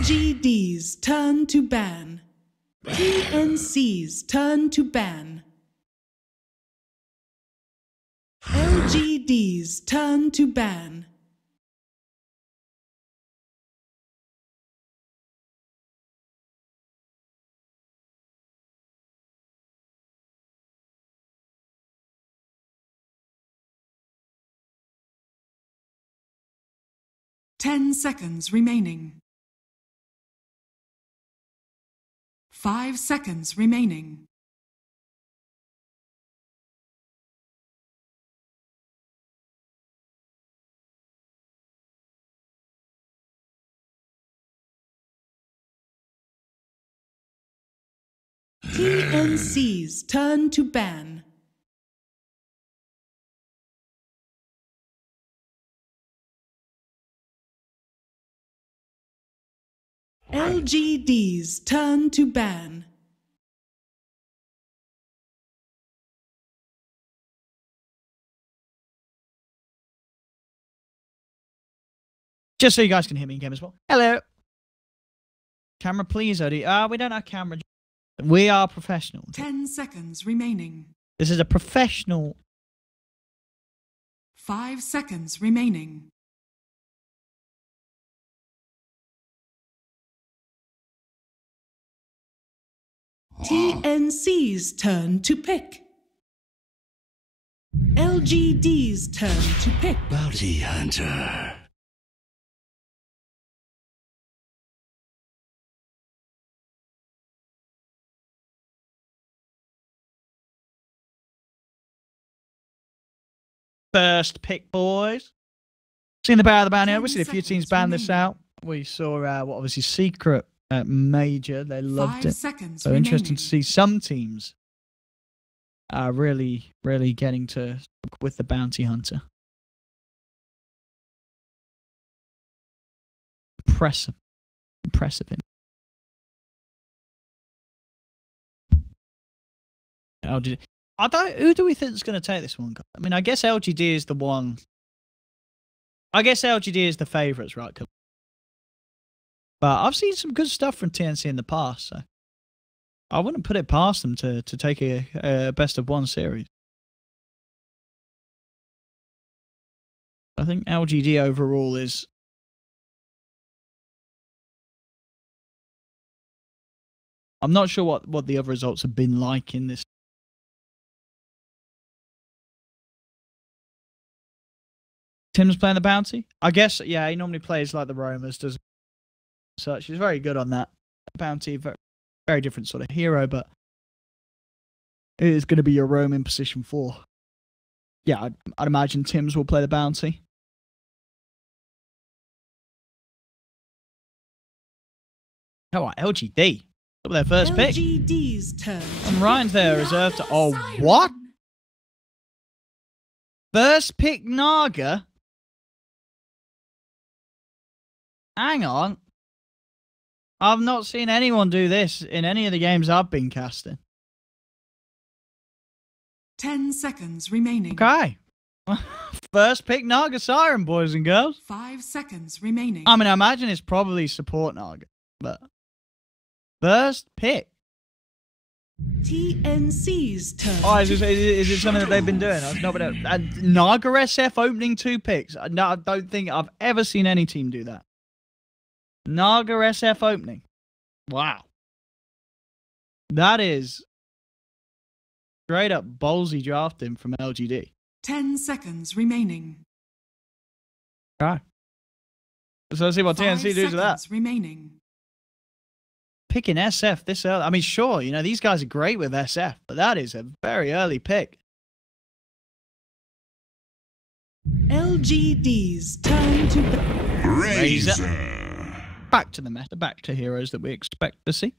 LGD's turn to ban. TNC's turn to ban. LGD's turn to ban. Ten seconds remaining. 5 seconds remaining. TNC's turn to ban. LGD's turn to ban. Just so you guys can hear me in game as well. Hello. Camera, please, Odie. We don't have camera. We are professional. 10 seconds remaining. This is a professional. 5 seconds remaining. TNC's turn to pick. LGD's turn to pick. Bounty Hunter. First pick, boys. Seen the Battle of the Bounty Hunter. We see a few 10 teams seconds ban this remaining. out. We saw what obviously Secret at Major. They loved 5 it. seconds So remaining. interesting to see some teams really getting to stick with the Bounty Hunter. Impressive. LGD. Who do we think is going to take this one? I mean, I guess LGD is the one. I guess LGD is the favourites, right? But I've seen some good stuff from TNC in the past, so I wouldn't put it past them to take a best of one series. I think LGD overall is. I'm not sure what the other results have been like in this. Tim's playing the bounty? I guess, yeah, he normally plays like the roamers, does such. He's very good on that. Bounty, very different sort of hero, but it is going to be your roam in position 4. Yeah, I'd imagine Tim's will play the bounty. How about LGD? Up their first pick. LGD's turn. And Ryan's there reserved to. Oh, what? First pick Naga? Hang on. I've not seen anyone do this in any of the games I've been casting. 10 seconds remaining. Okay. First pick Naga Siren, boys and girls. 5 seconds remaining. I mean, I imagine it's probably support Naga, but first pick. TNC's turn. Oh, is it something that they've been doing? I've not been Naga SF opening 2 picks. No, I don't think I've ever seen any team do that. Naga SF opening. Wow. That is straight up ballsy drafting from LGD. 10 seconds remaining. Okay. So let's see what 5 TNC does with that. seconds remaining. Picking SF this early. I mean, sure, you know, these guys are great with SF, but that is a very early pick. LGD's turn to Razor. Back to the meta, back to heroes that we expect to see.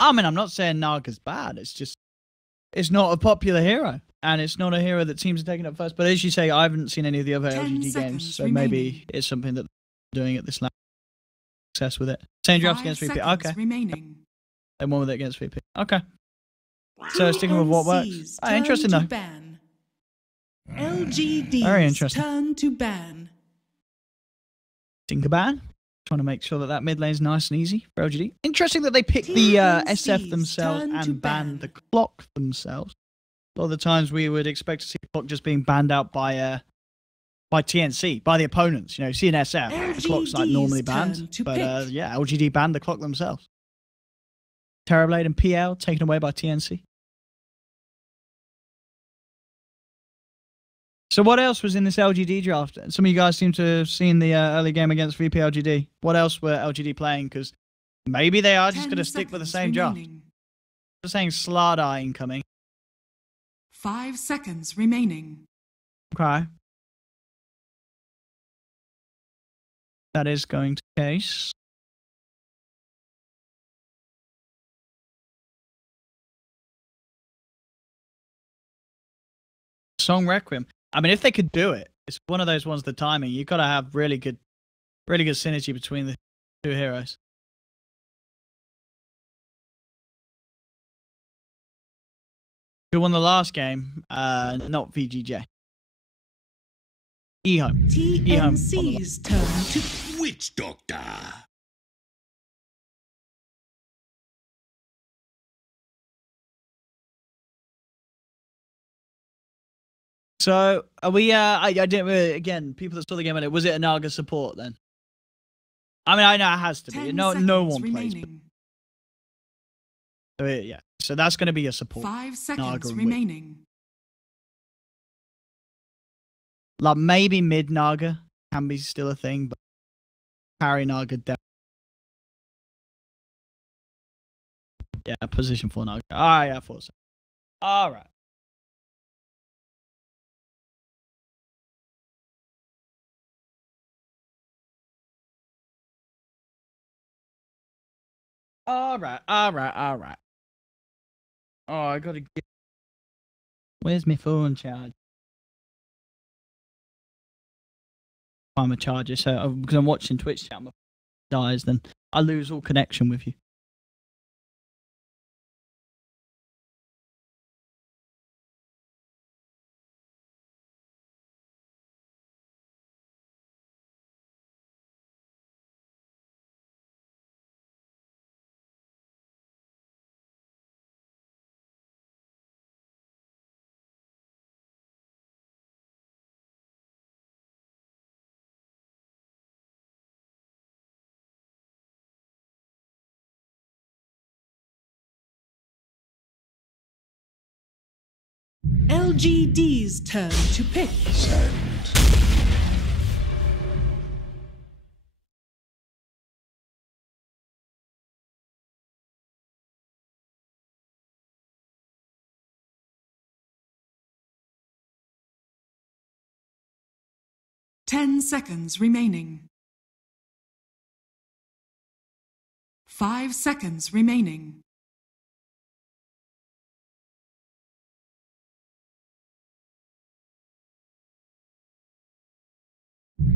I mean, I'm not saying Naga's bad. It's just, it's not a popular hero. And it's not a hero that teams are taking up first. But as you say, I haven't seen any of the other 10 LGD games. seconds So remaining. maybe it's something that they're doing at this level. Success with it. Same drafts 5 against VP. seconds Okay. remaining. Then one with it against VP. Okay. So sticking with what works. TNC's Ah, interesting turn though. to ban. LGD's Very interesting. turn to ban. Tinkerban. Trying to make sure that that mid lane is nice and easy for LGD. Interesting that they picked the SF themselves and banned the clock themselves. A lot of the times we would expect to see clock just being banned out by TNC, by the opponents. You know, see an SF, the clock's like normally banned. But yeah, LGD banned the clock themselves. Terrorblade and PL taken away by TNC. So what else was in this LGD draft? Some of you guys seem to have seen the early game against VP LGD. What else were LGD playing? Because maybe they are just going to stick with the same draft. They're saying Slardar incoming. 5 seconds remaining. Okay. That is going to be the case. Song Requiem. I mean, if they could do it, it's one of those ones, the timing. You've got to have really good synergy between the two heroes. Who won the last game? Not VGJ. E-Home. TNC's turn to Witch Doctor. So are we? I didn't again. People that saw the game on it. Was it a Naga support then? I mean, I know it has to be. No one plays. So yeah. So that's going to be a support. 5 seconds remaining. Like maybe mid Naga can be still a thing, but carry Naga definitely. Yeah, position 4 Naga. Ah, yeah, I thought so. All right. All right. Oh, I gotta get. Where's my phone charge? I'm a charger, so because I'm watching Twitch chat, my phone dies, then I lose all connection with you. LGD's turn to pick. Send. 10 seconds remaining. 5 seconds remaining.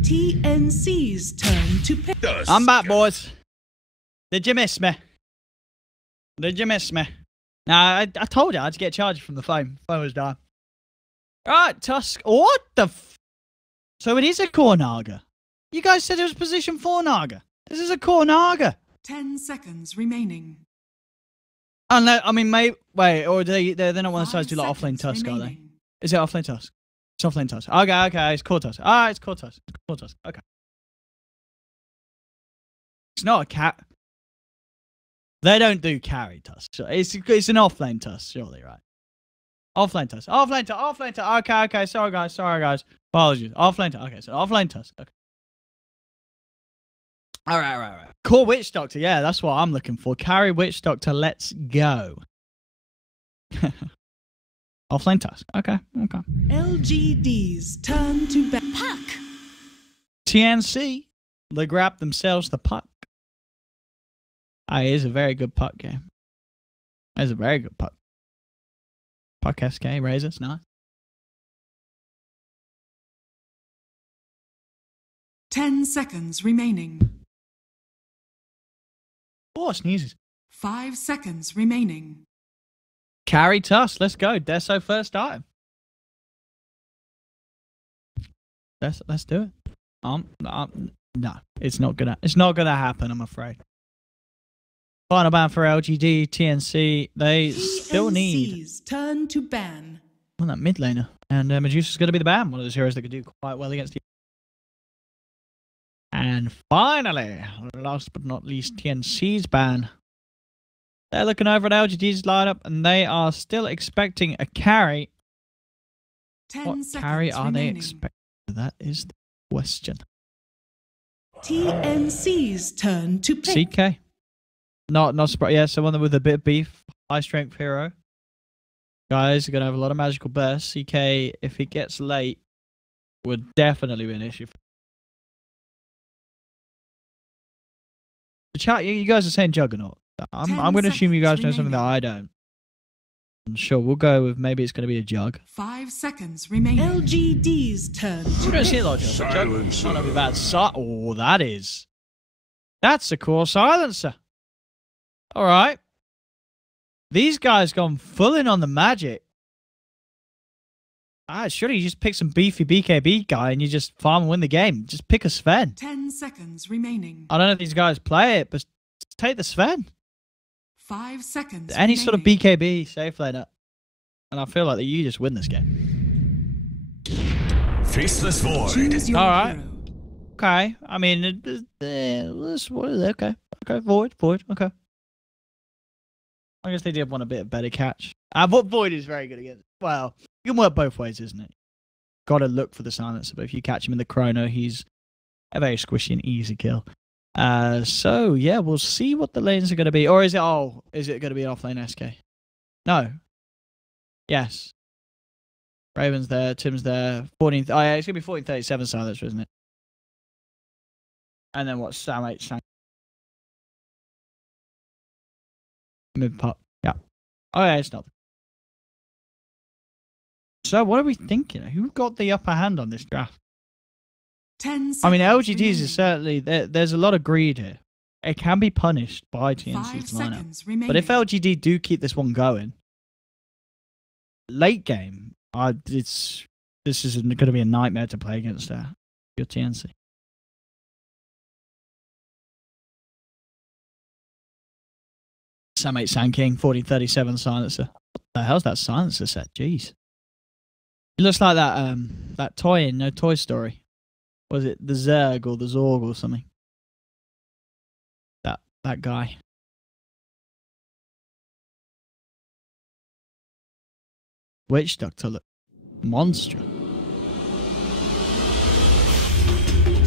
TNC's turn to pick. I'm back, boys. Did you miss me? Nah, I told you I had to get charged from the phone. Phone was down. Alright, Tusk. What the So it is a core Naga. You guys said it was position 4 Naga. This is a core Naga. 10 seconds remaining. Unless, I mean, wait, or they're not one of the sides do like offlane Tusk, are they? Is it offlane Tusk? It's offlane Tusk. Okay, it's core Tusk. Alright, it's core Tusk. Okay. It's not a cat. They don't do carry Tusk. It's an offlane Tusk, surely, right? Offlane Tusk. Okay. Sorry, guys. Apologies. Offlane Tusk. Okay, so offlane Tusk. Okay. All right. Core Witch Doctor. Yeah, that's what I'm looking for. Carry Witch Doctor. Let's go. Offlane Tusk. Okay. LGD's turn to puck. TNC. They grab themselves the puck. It is a very good puck game. It's a very good puck. Puck SK, Razors, nice. 10 seconds remaining. Oh, sneezes. 5 seconds remaining. Carry Tusk, let's go. Deso first time. Let's do it. No, it's not gonna happen, I'm afraid. Final ban for LGD, TNC. They still need TNC's turn to ban. on that mid laner. And Medusa's going to be the ban. One of those heroes that could do quite well against you. And finally, last but not least, TNC's ban. They're looking over at LGD's lineup and they are still expecting a carry. 10 What seconds carry are they remaining. expecting? That is the question. TNC's turn to pick. CK. Not surprised. Yeah, someone with a bit of beef. High strength hero. Guys are going to have a lot of magical bursts. CK, if he gets late, would definitely be an issue. The chat, you guys are saying Juggernaut. I'm going to assume you guys know something that I don't. Sure, we'll go with maybe it's going to be a Jug. 5 seconds remaining. LGD's turn We to don't see a lot of Jug. Silencer. Not be bad. Oh, that's a core silencer. All right. These guys gone full in on the magic. Surely you just pick some beefy BKB guy and you just farm and win the game. Just pick a Sven. 10 seconds remaining. I don't know if these guys play it, but just take the Sven. 5 seconds Any sort of remaining. BKB safe laner. And I feel like that you just win this game. Faceless Void. Choose your All right. hero. Okay. I mean, okay. Okay, Void. Okay. I guess they did want a bit of better catch. But Void is very good against. Well, you can work both ways, isn't it? Got to look for the silencer, but if you catch him in the chrono, he's a very squishy and easy kill. So yeah, we'll see what the lanes are going to be. Or is it? Oh, is it going to be an offlane SK? No. Yes. Raven's there. Tim's there. 14. Oh yeah, it's going to be 1437 silencer, isn't it? And then what? Sam 8. Sam. Mid pop. Yeah. Oh yeah, it's not. So what are we thinking? Who got the upper hand on this draft? 10 seconds I mean, LGDs remaining. is certainly there's a lot of greed here. It can be punished by 5 TNC's lineup. seconds remaining. But if LGD do keep this one going, late game, this is going to be a nightmare to play against your TNC. Sam 8 Sand King, 1437 silencer. What the hell's that silencer set? Jeez. It looks like that toy in No Toy Story. Was it the Zerg or the Zorg or something? That guy. Witch Doctor, look. Monster.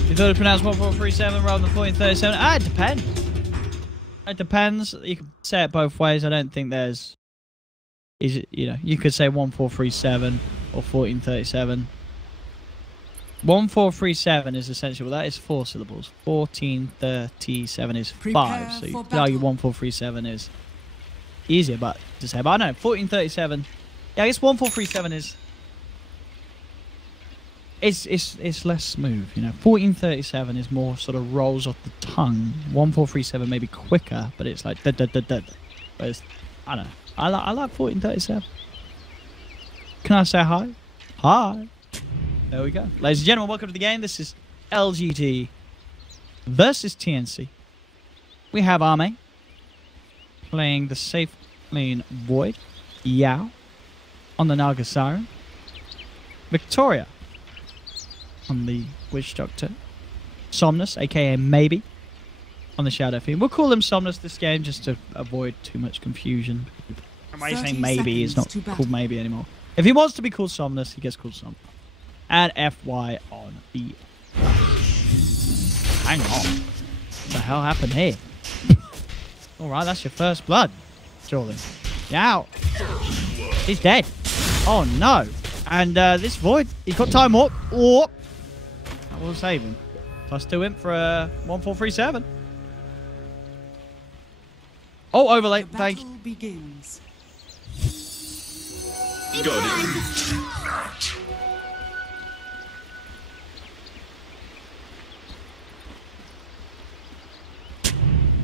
You thought it pronounced 1437 rather than 1437? It depends. It depends. You can say it both ways. I don't think there's... you could say 1437 or 1437. 1437 is essentially, well, that is 4 syllables. 1437 is 5. Prepare So you for could argue battle. 1437 is easier but to say. But I know 1437. Yeah, I guess 1437 is it's less smooth. 1437 is more sort of rolls off the tongue. 1437 may be quicker, but it's like whereas I don't know. I like 1437. Can I say hi? Hi. There we go. Ladies and gentlemen, welcome to the game. This is LGD versus TNC. We have Arme playing the safe lane Void. Yao on the Naga Siren. Victoria on the Witch Doctor. Somnus, aka Maybe, on the Shadow Fiend. We'll call him Somnus this game just to avoid too much confusion. Am I 30 saying Maybe? He's not seconds to battle. called Maybe anymore. If he wants to be called Somnus, he gets called Somnus. And FY on the... Hang on. What the hell happened here? Alright, that's your first blood, surely. Yow. He's dead. Oh no. And this Void, he's got time warp. Oh. That will save him. +2 imp for 1437. Oh, overlay. The Thank battle begins.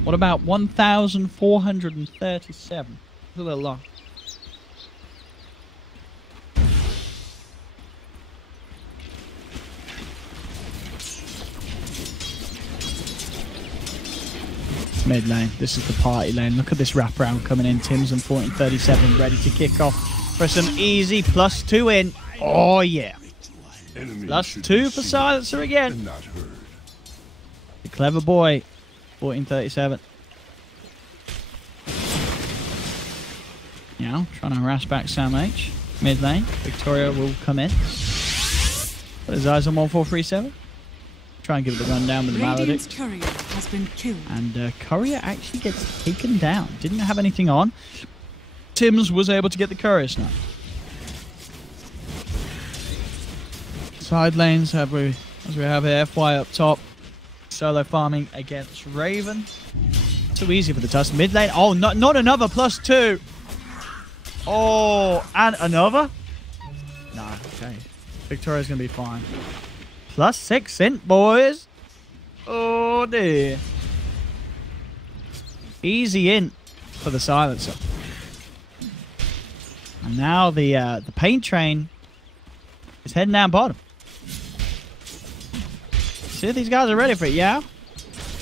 What about 1,437? It's a little long. It's mid lane. This is the party lane. Look at this wraparound coming in. Tim's on 14-37, ready to kick off for some easy +2 in. Oh, yeah. +2 for Silencer again. The clever boy. 14-37. Now, trying to harass back Sam H. Mid lane. Victoria will come in. Put his eyes on 1437. Try and give it a rundown with the Radiant's Maledict. courier has been killed. And Courier actually gets taken down. Didn't have anything on. Tim's was able to get the Courier snipe. Side lanes as we have here. FY up top. Solo farming against Raven. Too easy for the Tusk. Mid lane. Oh, not another +2. Oh, and another? Nah, okay. Victoria's going to be fine. +6 int, boys. Oh, dear. Easy int for the Silencer. And now the paint train is heading down bottom. See if these guys are ready for it, yeah?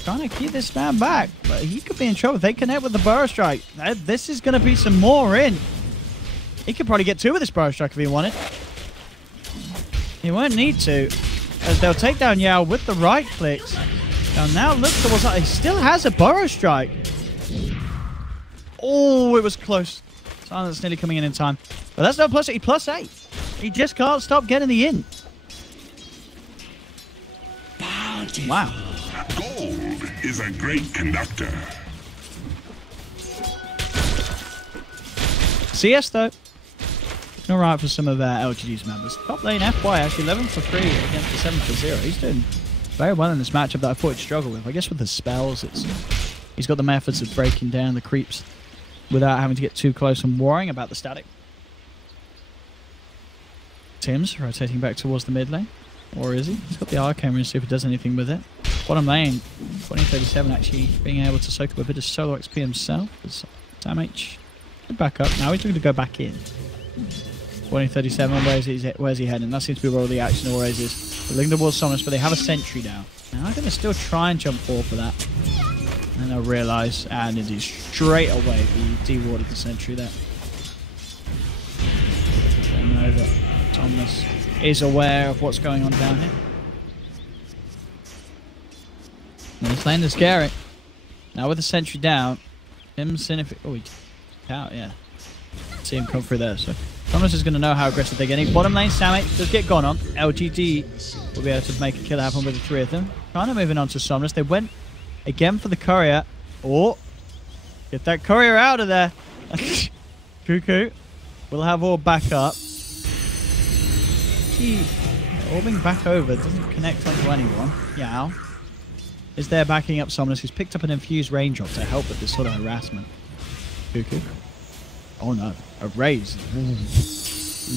Trying to keep this man back, but he could be in trouble if they connect with the Burrow Strike. This is going to be some more in. He could probably get 2 with this Burrow Strike if he wanted. He won't need to, as they'll take down Yao with the right clicks. Now look towards that. He still has a Burrow Strike. Oh, it was close. Silence nearly coming in time. But that's no +8. +8. He just can't stop getting the in. Wow. Gold is a great conductor. CS though. Looking alright for some of LGD's members. Top lane FY actually 11 for 3 against the 7 for 0. He's doing very well in this matchup that I thought he'd struggle with. I guess with the spells, he's got the methods of breaking down the creeps without having to get too close and worrying about the static. Tim's rotating back towards the mid lane. Or is he? He's got the Arcane Rune, see if it does anything with it. Bottom lane, 2037 actually being able to soak up a bit of solo XP himself. Sam H back up. Now he's looking to go back in. 2037, where's he heading? That seems to be where all the action always is. They're looking towards Somnus, but they have a sentry down. Now I'm going to still try and jump forward for that. And they'll realise, and indeed straight away he dewarded the sentry there. They know that Somnus is aware of what's going on down here. And this lane is scary. Now with the sentry down, Tim's in if it... Oh, he's out, yeah. See him come through there, so... Thomas is going to know how aggressive they're getting. Bottom lane, Samet does get gone on. LGD will be able to make a kill happen with the 3 of them. Kind of moving on to Somnus. They went again for the courier. Oh, get that courier out of there. Cuckoo will have all back up. Orbing back over doesn't connect onto anyone. Yao is there backing up Somnus, who's picked up an infused range drop to help with this sort of harassment. Cuckoo. Oh no, a raise.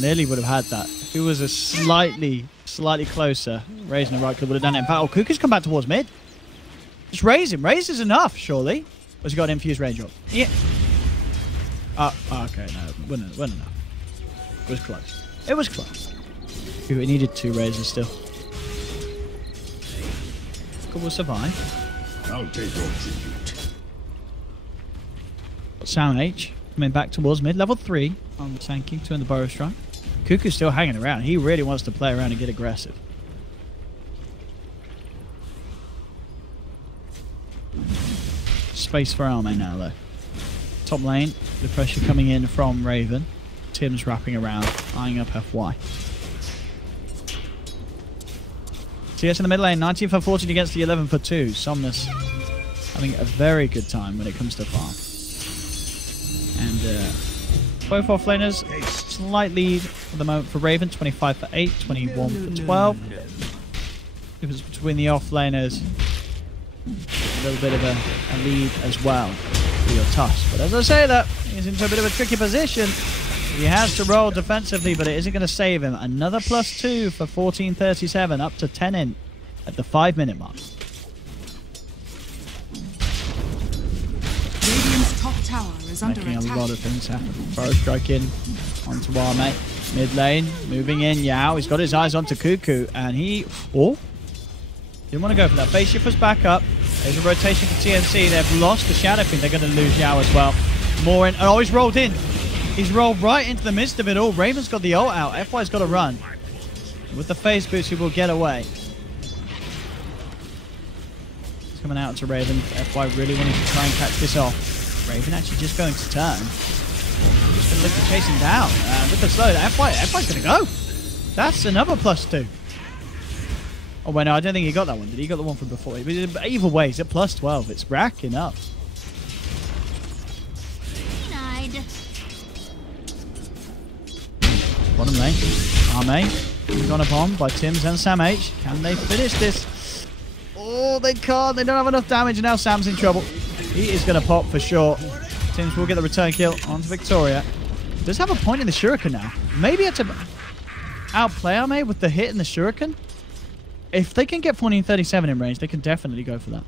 Nearly would have had that. If it was a slightly closer, raising the right click would have done it. In fact, oh, Cuckoo's come back towards mid. Just raise him. Raise is enough, surely. Or has he got an infused range drop? Yeah. Okay, no, wasn't enough. It was close. It was close. It needed 2 raises still. Will survive. I'll take your tribute. Sound H coming back towards mid. Level 3 on the tanking, 2 in the Burrow Strike. Cuckoo's still hanging around. He really wants to play around and get aggressive. Space for Alme now though. Top lane, the pressure coming in from Raven. Tim's wrapping around, eyeing up FY. CS in the mid lane, 19 for 14 against the 11 for 2. Somnus having a very good time when it comes to farm. And both offlaners slight lead for the moment for Raven, 25 for 8, 21 for 12. Difference between the offlaners, a little bit of a lead as well for your Tusk. But as I say that, he's into a bit of a tricky position. He has to roll defensively, but it isn't going to save him. Another +2 for 1437, up to 10 in at the 5-minute mark. Radiant's top tower is under Making attack. a lot of things happen. Burrow Strike in onto our mate. Mid lane, moving in. Yao, he's got his eyes onto Cuckoo, and he... Oh! Didn't want to go for that. Face shift was back up. There's a rotation for TNC. They've lost the Shadow Fiend. They're going to lose Yao as well. More in. Oh, he's rolled in. He's rolled right into the midst of it all. Raven's got the ult out. FY's got to run. With the phase boost, he will get away. He's coming out to Raven. FY really wanting to try and catch this off. Raven actually just going to turn. Just going to look to chase him down. With the slow, FY's going to go. That's another +2. Oh, wait, no, I don't think he got that one. Did he got the one from before? Either way, he's at +12. It's racking up. Bottom lane. Arme. Gone upon by Tims and Sam H. Can they finish this? Oh, they can't. They don't have enough damage, and now Sam's in trouble. He is going to pop for sure. Tims will get the return kill onto Victoria. Does have a point in the Shuriken now. Maybe it's a outplay Arme with the hit in the Shuriken. If they can get 1437 in range, they can definitely go for that.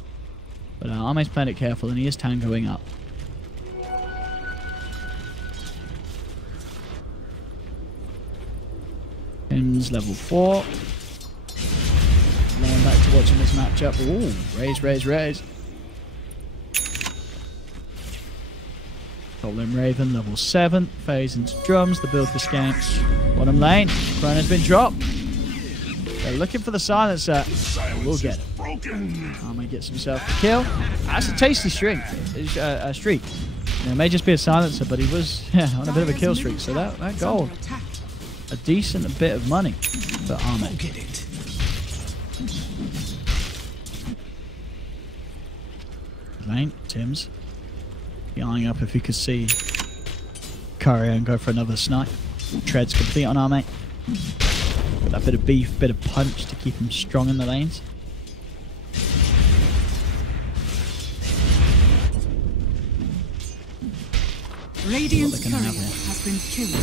But Arme's playing it careful, and he is tangoing up. Tim's level 4. Going back to watching this matchup. Ooh, raise. Goblin Raven, level 7. Phase into drums, the build for skanks. Bottom lane, Chrono's been dropped. They're looking for the silencer. We'll get it. Arme gets himself a kill. That's a tasty streak. It may just be a silencer, but he was on a bit of a kill streak. So that goal, a decent bit of money for Arme. Lane, Tims. Eyeing up if he could see Courier and go for another snipe. Treads complete on Arme. With that bit of beef, bit of punch to keep him strong in the lanes. Radiant's courier has been killed.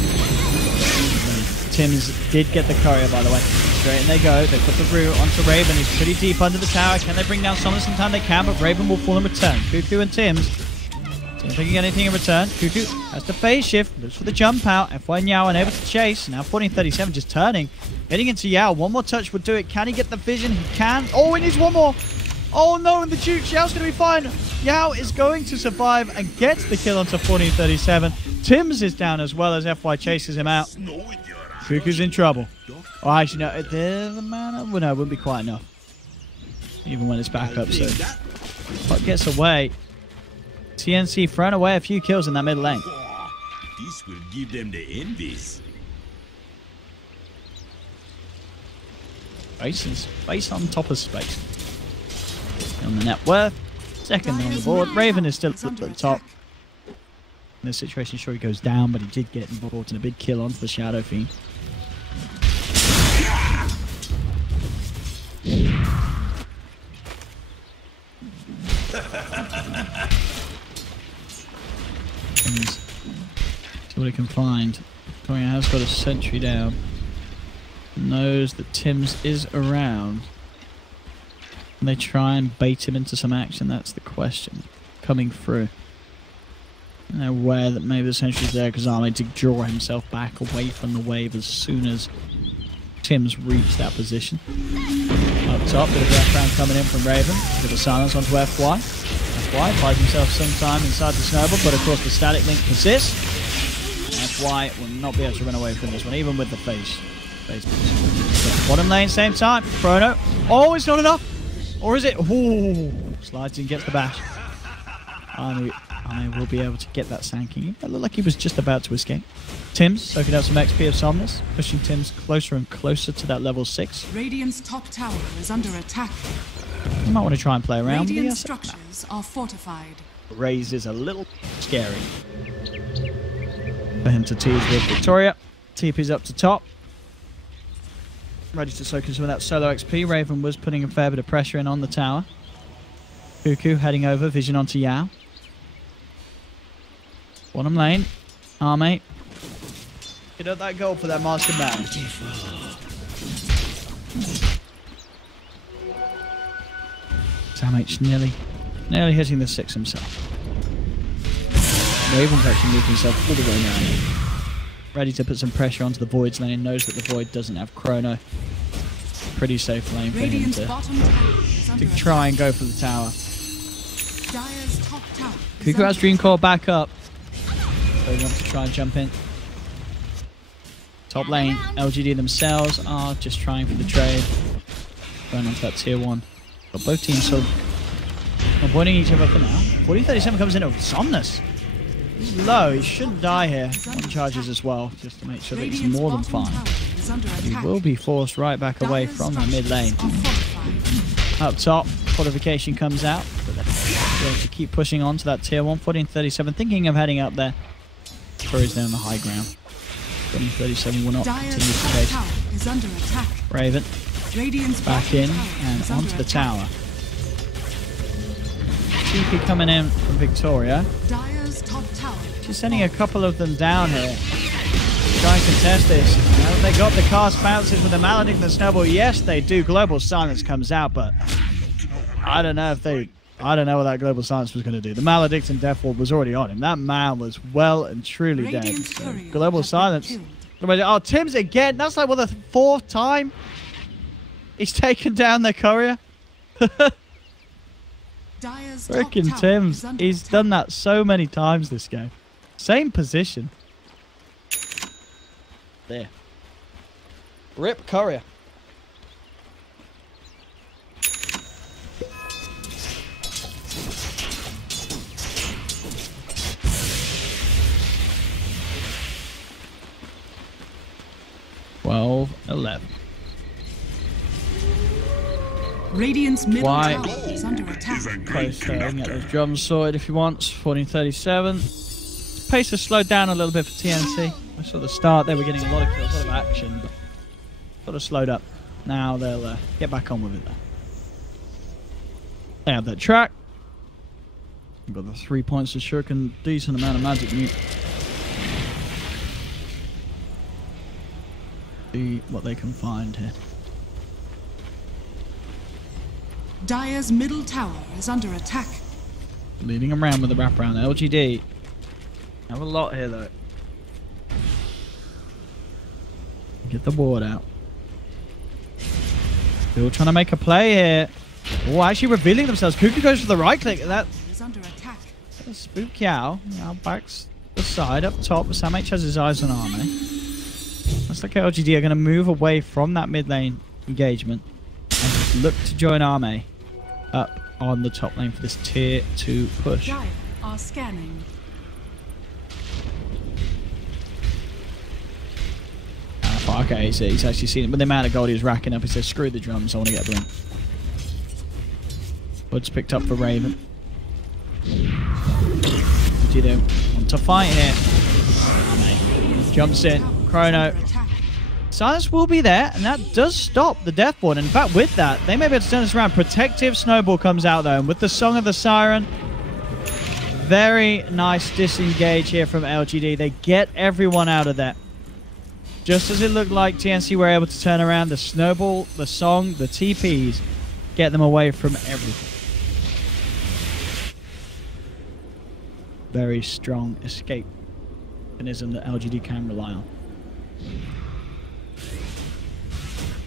Tims did get the courier, by the way. Straight in they go. They put the root onto Raven. He's pretty deep under the tower. Can they bring down Somnus in time? They can, but Raven will fall in return. Cuckoo and Tims. Don't think he get anything in return. Cuckoo has to phase shift. Looks for the jump out. FY and Yao unable to chase. Now 1437 just turning. Getting into Yao. One more touch would do it. Can he get the vision? He can. Oh, he needs one more. Oh no, and the juke. Yao's going to be fine. Yao is going to survive and gets the kill onto 1437. Tims is down as well as FY chases him out. Cuckoo's in trouble. Oh, actually, no. The mana? Well, no, it wouldn't be quite enough. Even when it's back up, so. Puck gets away. TNC throwing away a few kills in that mid lane. This will give them the envies. Space on top of space. On the net worth. Second on the board. Raven is still at the top. In this situation, sure he goes down, but he did get involved in a big kill onto the Shadow Fiend. See what he can find. Victoria has got a sentry down. Knows that Tims is around. Can they try and bait him into some action? That's the question. Coming through. And they're aware that maybe the sentry's there because Arme to draw himself back away from the wave as soon as Tims reached that position. Up top, bit of background coming in from Raven. Bit of silence onto FY. FY finds himself sometime inside the snowball, but of course the static link persists. FY will not be able to run away from this one, even with the phase boost. Bottom lane, same time. Chrono. Oh, it's not enough. Or is it? Ooh. Slides in, gets the bash. I will be able to get that Sanking. It looked like he was just about to escape. Tims soaking up some XP of Somnus, pushing Tims closer and closer to that level 6. Radiant's top tower is under attack. You might want to try and play around. Radiant structures are fortified. Raze is a little scary for him to tease with Victoria. TP's up to top. Ready to soak in some of that solo XP. Raven was putting a fair bit of pressure in on the tower. Cuckoo heading over, vision onto Yao. Bottom lane. Arme. Get up that goal for that master man. Sam H nearly hitting the 6 himself. Raven's actually moved himself all the way down. Ready to put some pressure onto the Void's lane. Knows that the Void doesn't have Chrono. Pretty safe lane for him to try and go for the tower. Dire's top tower. is Cuckoo has under Dream attack. Core back up. They want to try and jump in. Top lane, LGD themselves are just trying for the trade. Going on to that tier 1. But both teams sort of avoiding each other for now. 4037 comes in with Somnus. He's low, he shouldn't die here. One charges as well, just to make sure that he's Radiant's more than bottom fine. tower is under He attack. will be forced right back away Dire's from the mid lane. structures are fortified. Up top, fortification comes out, but they're going to keep pushing on to that tier 1. 1437 thinking of heading up there. Curry's there on the high ground. 1437 will not continue Dire's to top chase. tower is under attack. Raven Radiant's back bottom in tower and is under onto the attack. tower. TP coming in from Victoria. Dire's top tower. She's sending a couple of them down here. Try and contest this. Now they got the cast bounces with the Maledict and the Snowball. Yes, they do. Global Silence comes out, but I don't know what that Global Silence was going to do. The Maledict and Death Ward was already on him. That man was well and truly dead. Radiant's So, courier Global has been Silence. killed. Oh, Tim's again. That's like, what, the 4th time he's taken down their courier? Dire's top Frickin' tower Tim's. is under He's attack. done that so many times this game. Same position. There. Rip courier. Twelve, 11. Radiant's middle Why? tower is under attack. Close to get those drums sorted if he wants. 1437. Pace has slowed down a little bit for TNC. I saw the start, they were getting a lot of kills, a lot of action, but sort of slowed up. Now they'll get back on with it though. They have that track. Got the 3 points to Shurk and decent amount of magic mute. See what they can find here. Dire's middle tower is under attack. Leading around with the wraparound. LGD have a lot here though. Get the ward out. Still trying to make a play here. Oh, actually revealing themselves. Cuckoo goes for the right click. That Is under attack. spook Yao. Now backs the side up top. Sam H has his eyes on Army. Looks like LGD are going to move away from that mid lane engagement and just look to join Army up on the top lane for this tier 2 push. Dire are scanning. Okay, so he's actually seen it. But the amount of gold he was racking up, he says, screw the drums, I want to get a blink. Vods picked up for Raven. What do you do? Want to fight here. Jumps in. Chrono. Silence will be there, and that does stop the Death Ward. In fact, with that, they may be able to turn this around. Protective Snowball comes out, though, and with the Song of the Siren, very nice disengage here from LGD. They get everyone out of there. Just as it looked like TNC were able to turn around, the Snowball, the Song, the TPs, get them away from everything. Very strong escape mechanism that LGD can rely on.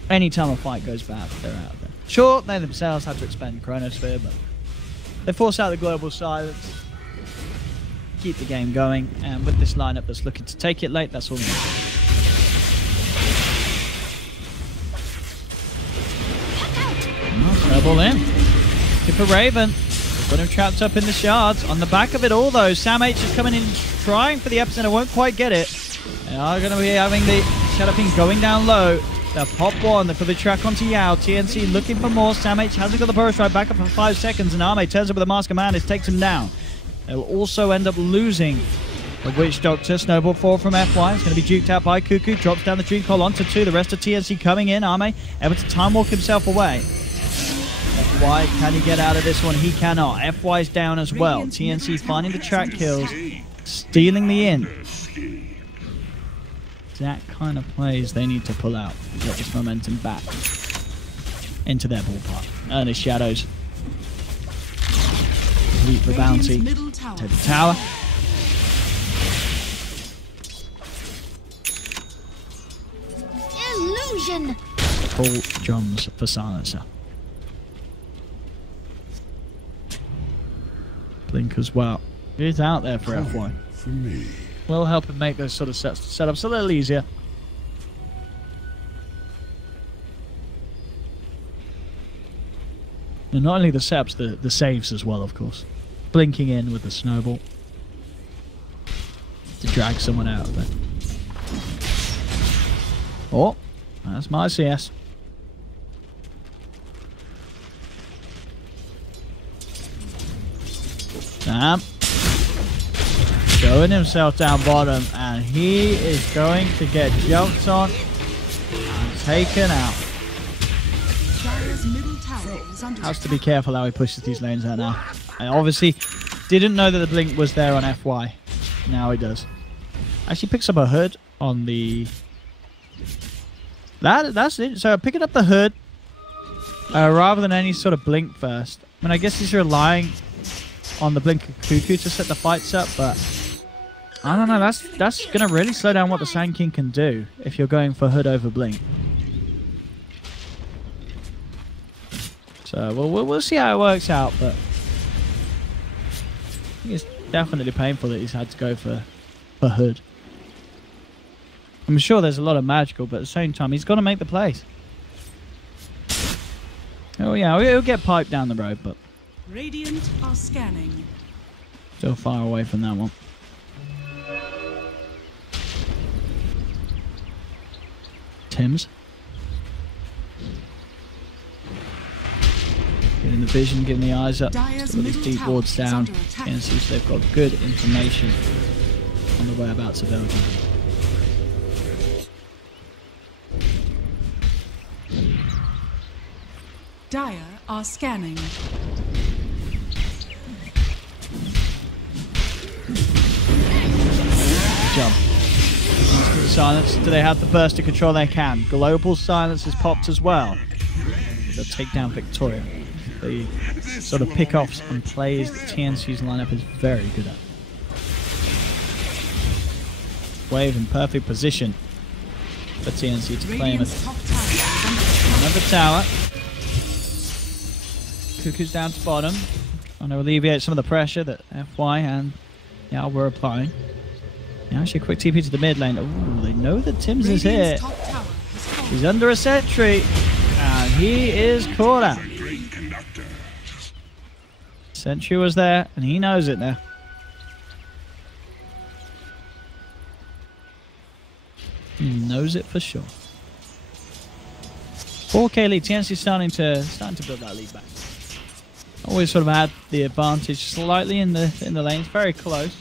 Anytime a fight goes bad, they're out there. Sure, they themselves had to expend Chronosphere, but they force out the Global Silence, keep the game going, and with this lineup that's looking to take it late, that's all we need. Snowball in. Good for Raven. Got him trapped up in the shards. On the back of it all, though, Sam H is coming in, trying for the epicenter, won't quite get it. They are going to be having the Shadow Ping going down low. They'll pop one. They put the track onto Yao. TNC looking for more. Sam H hasn't got the burst right. Back up for 5 seconds, and Arme turns up with a Mask of Madness, takes him down. They'll also end up losing the Witch Doctor. Snowball 4 from FY. It's going to be juked out by Cuckoo. Drops down the Dream Call onto 2. The rest of TNC coming in. Arme able to time walk himself away. FY, can he get out of this one? He cannot. FY's down as well. TNC finding the track kills, stealing the in. That kind of plays they need to pull out to get this momentum back into their ballpark. Earn his shadows. Leap the bounty. Take the tower. Illusion. Pull drums for silencer. Blink as well. He's out there for FY. For me. Will help him make those sort of setups a little easier. And not only the setups, the saves as well, of course. Blinking in with the snowball to drag someone out of it. Oh, that's my CS. Sam showing himself down bottom, and he is going to get jumped on and taken out. Has to be careful how he pushes these lanes out now. I obviously didn't know that the blink was there on FY. Now he does. Actually picks up a hood on the... That's it. So picking up the hood rather than any sort of blink first. I mean, I guess he's relying on the blink of Cuckoo to set the fights up, but I don't know. That's going to really slow down what the Sand King can do if you're going for hood over blink. So we'll see how it works out, but I think it's definitely painful that he's had to go for hood. I'm sure there's a lot of magical, but at the same time, he's got to make the plays. Oh yeah, he'll get piped down the road, but Radiant are scanning. Still far away from that one. Tim's getting the vision, getting the eyes up. Got these deep wards down. TNC, so they've got good information on the whereabouts of LGD. Dire are scanning. Jump. Instant silence. Do they have the burst to control? They can. Global silence is popped as well. They'll take down Victoria. The sort of pick-offs and plays that TNC's lineup is very good at. Wave in perfect position for TNC to claim it. Another tower. Cuckoo's down to bottom. Trying to alleviate some of the pressure that FY and Yao were applying. Now actually a quick TP to the mid lane. Ooh, they know that Tim's is here. He's under a sentry. And he is caught out. Sentry was there, and he knows it now. He knows it for sure. 4K lead. TNC starting to build that lead back. Always sort of had the advantage slightly in the lanes, very close.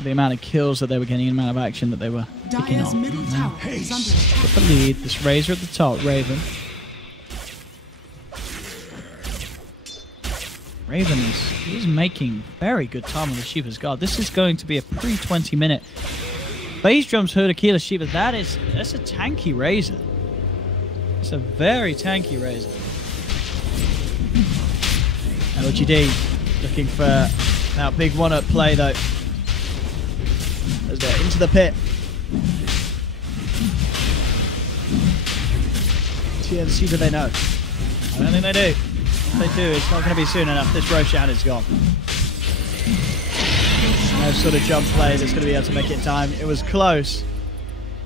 The amount of kills that they were getting, the amount of action that they were picking up. Middle tower is under attack. Got the lead. This Razor at the top, Raven. Raven is making very good time on the Sheepa's Guard. This is going to be a pre-20 minute. Phase drums hurt Aquila Sheepa. That's a tanky Razor. It's a very tanky Razor. LGD looking for that big one-up play though. As they're into the pit. TNC, do they know? I don't think they do. If they do, it's not going to be soon enough. This Roshan is gone. No sort of jump play that's going to be able to make it in time. It was close.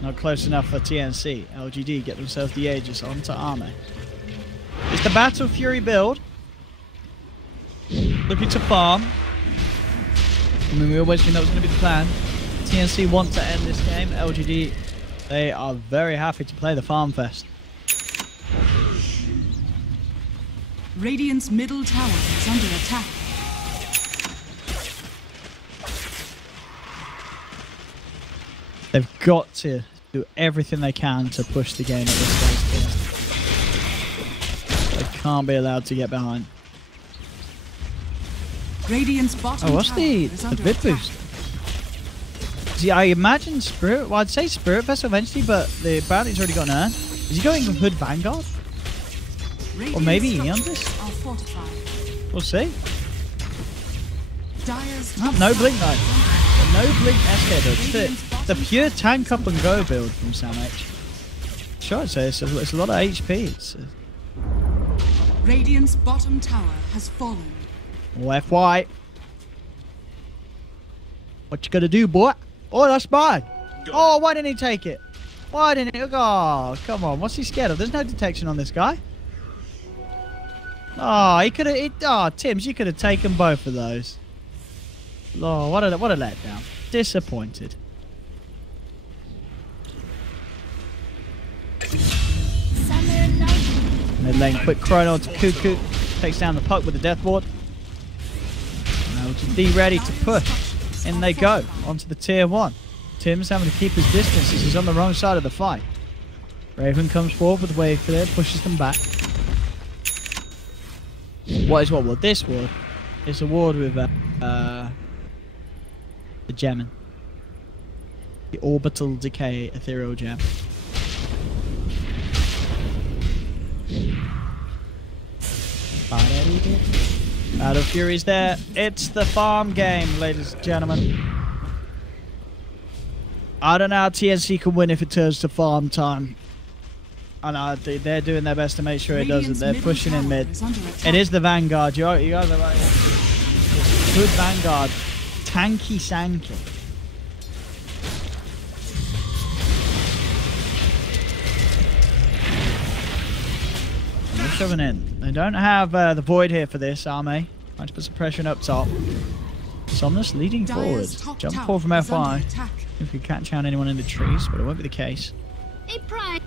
Not close enough for TNC. LGD get themselves the Aegis onto Arme. It's the Battle Fury build. Looking to farm. I mean, we always knew that was going to be the plan. TNC want to end this game. LGD, they are very happy to play the Farm Fest. Radiant's middle tower is under attack. They've got to do everything they can to push the game at this stage. They can't be allowed to get behind. Radiant's bottom what's tower the is under bid attack. boost? See, I imagine Spirit. Well, I'd say Spirit Vessel eventually, but the bounty's already got an earn. Is he going Hood Vanguard? Or maybe Eondis? We'll see. No Blink though. No Blink SK build. It's the pure tank up and go build from Sam H. Sure, it's a lot of HP. Radiant's bottom tower has fallen. Oh, FY. What you gonna do, boy? Oh, that's mine. Oh, why didn't he take it? Why didn't he? Oh, come on. What's he scared of? There's no detection on this guy. Oh, he could have. Oh, Tims, you could have taken both of those. Oh, what a letdown. Disappointed. Mid lane, quick chrono to Cuckoo. Takes down the puck with the death ward. Now LGD ready to push. In they go. Onto the tier 1. Tim's having to keep his distance as he's on the wrong side of the fight. Raven comes forward with wave clear, pushes them back. What is what ward? This ward is a ward with the gemin. The orbital decay ethereal gem. Battle Fury's there. It's the farm game, ladies and gentlemen. I don't know how TNC can win if it turns to farm time. I know they're doing their best to make sure it doesn't. They're pushing in mid. It is the Vanguard. You guys are right. Good Vanguard. Tanky Sanky. They're shoving in. They don't have the Void here for this army. Trying to put some pressure up top. Somnus leading forward. Jump forward from FI. If we catch out anyone in the trees, but it won't be the case. Hey, Prime.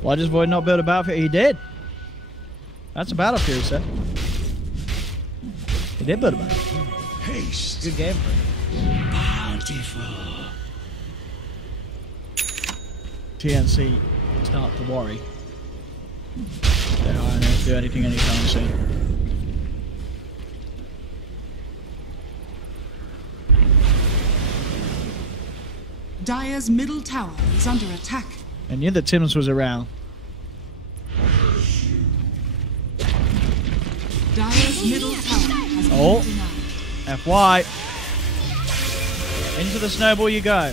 Why does Void not build a battlefield? He did. That's a battlefield, sir. He did build a battlefield. Haste. Good game. Bountiful. TNC start to worry. They aren't going to do anything anytime soon. Dire's middle tower is under attack. I knew that Tims was around. Dire's middle tower has been denied. FY. Into the snowball you go.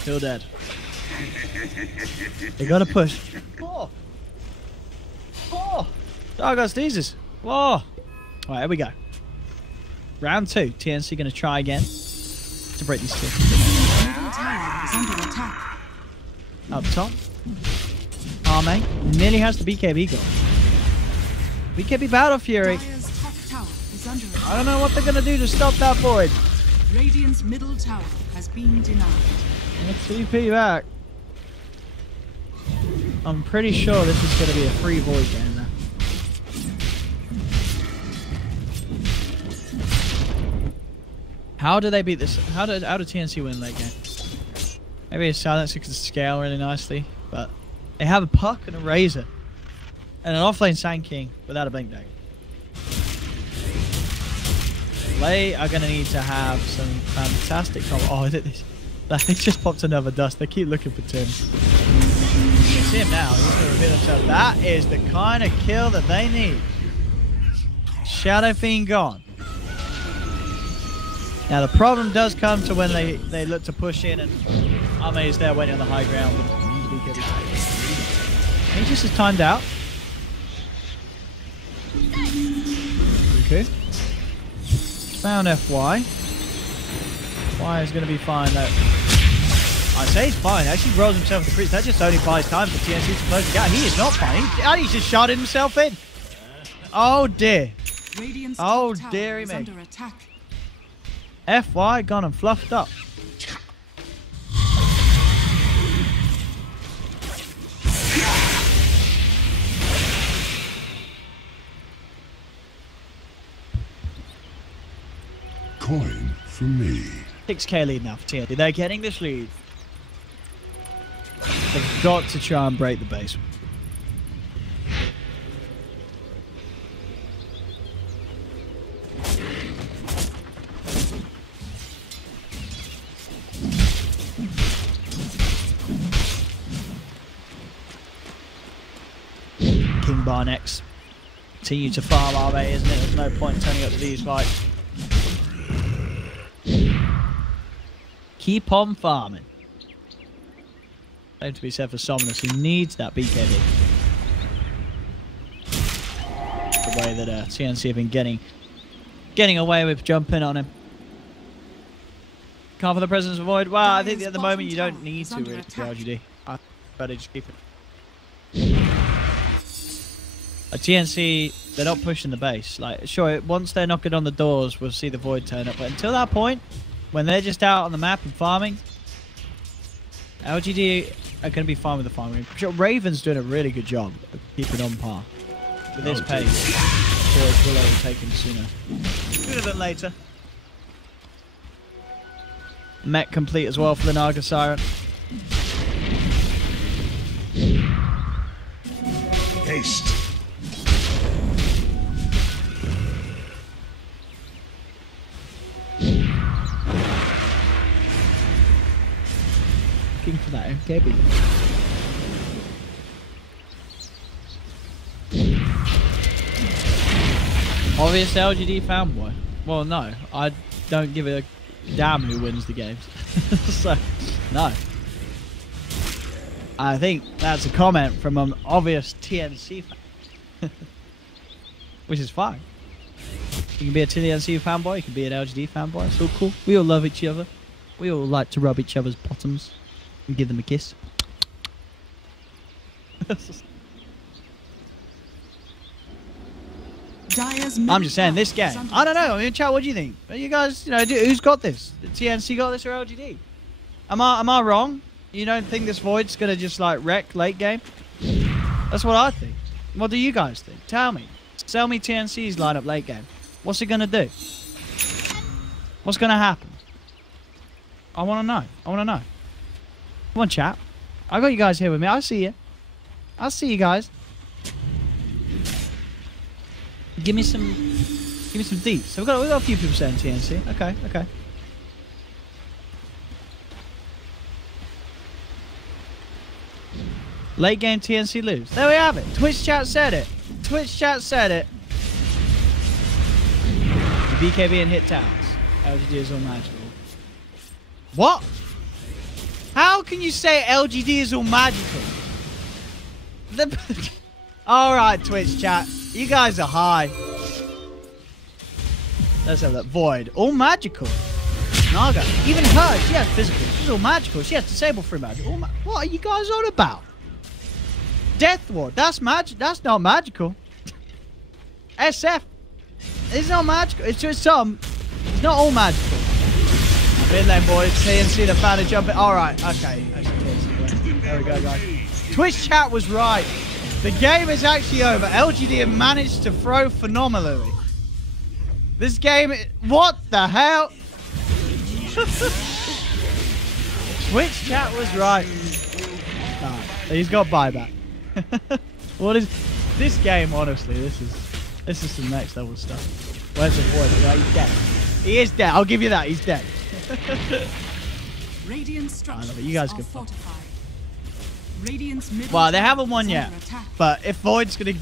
Still dead. They gotta push. Oh! Oh! Dargos Jesus. Whoa! Alright, here we go. Round 2. TNC gonna try again to break these two. Middle tower is under attack. Up top. Arme nearly has the BKB goal. BKB Battle Fury. Dire's top tower is under attack. I don't know what they're gonna do to stop that Void. Radiant's middle tower has been denied. Let's TP back. I'm pretty sure this is gonna be a free Void game now. How do they beat this? How did TNC win that game? Maybe a silencer can scale really nicely, but they have a puck and a razor and an offlane Sand King without a blink dagger. They are going to need to have some fantastic. Oh, is it this? They just popped another dust. They keep looking for Tim. You can see him now. He's going to reveal himself. That is the kind of kill that they need. Shadow Fiend gone. Now the problem does come to when they look to push in and Ame is there waiting on the high ground. Aegis is timed out. Okay. Found FY. Y is going to be fine though. I say he's fine. Actually rolls himself with the crease. That just only buys time for TNC to close the gap. He is not fine. He's just shot himself in. Oh dear. Radiant's Oh top tower dearie is me. under attack. FY gone and fluffed up. Coin for me. 6k lead now for TNT. They're getting this lead. They've got to try and break the base. King Bar next. Continue to farm RA, isn't it? There's no point turning up to these fights. keep on farming. Same to be said for Somnus. He needs that BKB. The way that TNC have been getting away with jumping on him. Can't for the presence of Void. Well, I think at the moment you don't need to really for LGD. I'd better just keep it. TNC, they're not pushing the base. Like, sure, once they're knocking on the doors, we'll see the Void turn up. But until that point, when they're just out on the map and farming, LGD are going to be fine with the farming. I'm sure Raven's doing a really good job of keeping on par. With this pace, Void will overtake him sooner than later. Mech complete as well for the Naga Siren. Haste. Looking for that MKB. Obvious LGD fanboy. Well, no, I don't give a damn who wins the games. So, no. I think that's a comment from an obvious TNC fan. Which is fine. You can be a TNC fanboy, you can be an LGD fanboy, it's all cool. We all love each other. We all like to rub each other's bottoms and give them a kiss. I'm just saying, this game, I don't know. I mean, chat, what do you think? You guys, you know, who's got this? The TNC got this or LGD? Am I wrong? You don't think this Void's gonna just like wreck late game? That's what I think. What do you guys think? Tell me. Sell me TNC's lineup late game. What's it gonna do? What's gonna happen? I wanna know. I wanna know. Come on, chat. I got you guys here with me. I see you. I see you guys. Give me some deets. So we've got a few people saying TNC. Okay, okay. Late game TNC lose. There we have it. Twitch chat said it. Twitch chat said it. BKB and hit towers. LGD is all magical. What? How can you say LGD is all magical? Alright, Twitch chat. You guys are high. Let's have that. Void. All magical. Naga. Even her. She has physical. She's all magical. She has disable free magic. What are you guys on about? Death Ward. That's magic. That's not magical. SF. It's not magical. It's just some. It's not all magical. Mid lane boys. TNC the fan of jumping. Alright. Okay. There we go, guys. Twitch chat was right. The game is actually over. LGD have managed to throw phenomenally. This game, what the hell? Twitch chat was right. Nah, he's got buyback. What is this game? Honestly, this is some next level stuff. Where's the Void? Right, he's dead. He is dead. I'll give you that. He's dead. Radiant structures you guys can fortified. Well, they haven't won yet, but if Void's gonna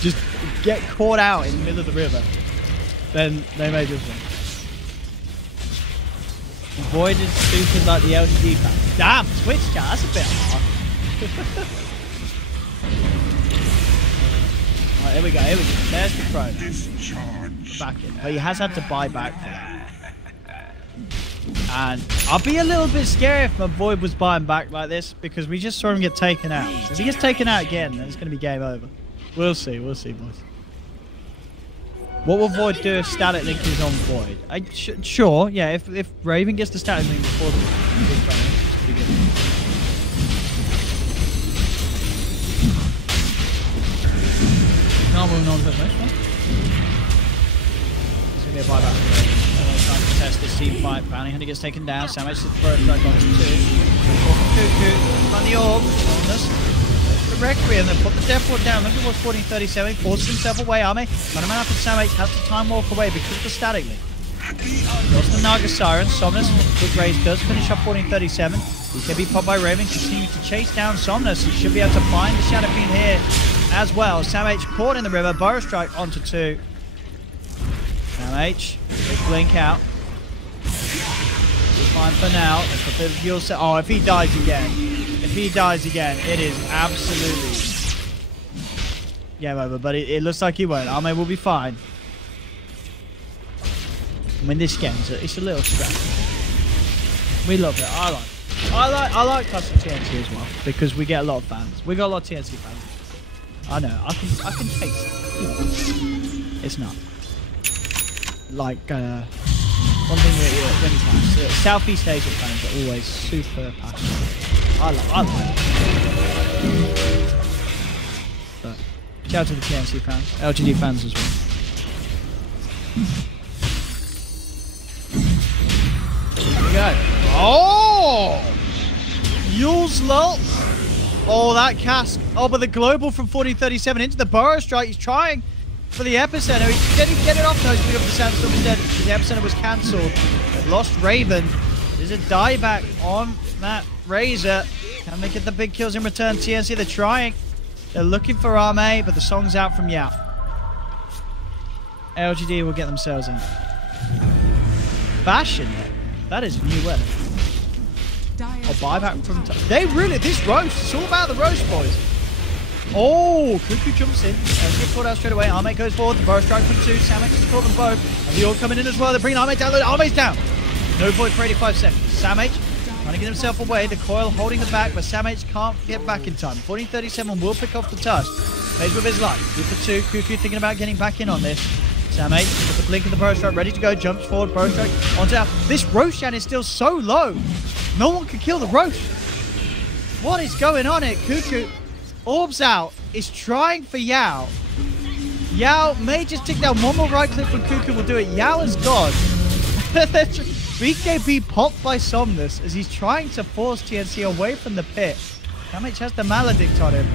just get caught out in the middle of the river, then they may just win. Void is stupid like the LGD fan. Damn, Twitch chat, that's a bit hard. Alright, here we go, here we go. There's the pro. Back in. But he has had to buy back for that. And I'll be a little bit scared if my Void was buying back like this, because we just saw him get taken out. So if he gets taken out again, then it's going to be game over. We'll see, boys. What will Void do if static link is on Void? Sure, yeah, if Raven gets the static link before the big bonus, be good. Can't move on to the next one. It's going to be a buyback for Raven. Trying to test this team fight. Bounty Hunter gets taken down. Sam H to throw it back on to 2. Cuckoo on the orb. The Requiem then put the Death Ward down. Look at what's 1437. Forces himself away. Army. Running out for Sam H has to time walk away because of the static link. Lost the Naga Siren. Somnus with Raze does finish up 1437. He can be popped by Raven. Continuing to chase down Somnus. He should be able to find the Shadow Fiend here as well. Sam H caught in the river. Burrow Strike onto 2. Sam H, big blink out. fine for now. Let's put the fuel cell. Oh, if he dies again. If he dies again, it is absolutely game over. But it looks like he won't. Arme will be fine. I mean, this game, it's a little stressful. We love it. I like custom TNC as well because we get a lot of fans. We got a lot of TNC fans. I know. I can taste it. It's not like one thing when you pass. Southeast Asian fans are always super passionate. I like it. But shout out to the TNC fans, LGD fans as well. Here we go. Oh! Yule's lull. Oh, that cask. Oh, but the global from 1437 into the burrow strike. He's trying for the epicenter. He didn't get it off. No, he's picking up the sandstorm instead. The epicenter was cancelled. They've lost Raven. There's a dieback on that Razor. Can they get the big kills in return? TNC, they're trying. They're looking for Arme, but the song's out from Yao. LGD will get themselves in. Fashion. That is a new word. Or buyback from... They really... This roast. It's all about the roast, boys. Oh, Cuckoo jumps in. Gets caught out straight away. Arme goes forward. The burrow strike from 2. Samex has caught them both. And the orb coming in as well. They're bringing Arme down. Arme's down. No void for 85 seconds. Samh trying to get himself away. The coil holding the back, but Samh can't get back in time. 1437 will pick off the tusk. Plays with his life. 2 for 2. Cuckoo thinking about getting back in on this. Samh with the blink of the burrow strike ready to go. Jumps forward. Burrow strike onto out. This Roshan is still so low. No one can kill the Rosh. What is going on here? Cuckoo orbs out. Is trying for Yao. Yao may just take down one more right click from Cuckoo. Will do it. Yao is God. BKB popped by Somnus as he's trying to force TNC away from the pit. Samh has the Maledict on him.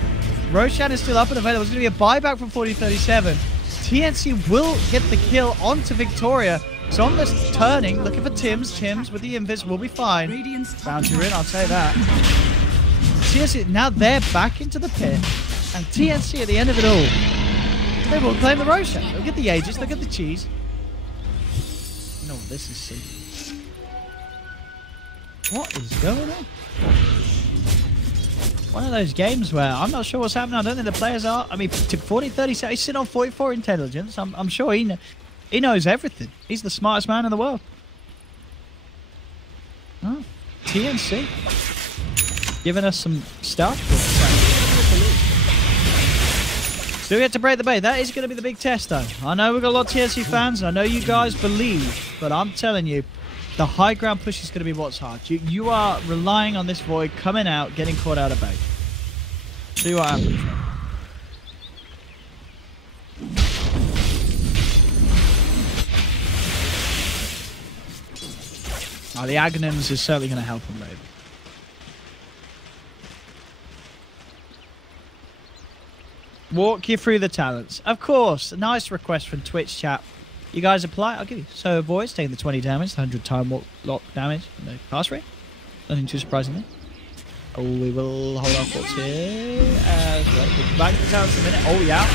Roshan is still up and available. It's going to be a buyback from 1437. TNC will get the kill onto Victoria. Somnus turning, looking for Tims. Tims with the invis will be fine. Bouncer in, I'll say that. TNC, now they're back into the pit. And TNC at the end of it all, they will claim the Roshan. They'll get the Aegis, they'll get the cheese. No, this is sick. What is going on? One of those games where I'm not sure what's happening. I don't think the players are. I mean, to 40-37, he's sitting on 44 intelligence. I'm sure he knows everything. He's the smartest man in the world. Oh, TNC. Giving us some stuff. Still yet to break the bait. That is going to be the big test, though. I know we've got a lot of TNC fans. I know you guys believe. But I'm telling you, the high ground push is going to be what's hard. You are relying on this Void coming out, getting caught out of bait. See what happens. Oh, the Aghanims is certainly going to help him, Raven. Walk you through the talents. Of course, a nice request from Twitch chat. You guys apply, I'll give you. So Voids taking the 20 damage, 100 time walk lock damage, no pass rate. Nothing too surprising there. Oh, we will hold our thoughts here as well. We'll come back to the talents in a minute. Oh, yeah.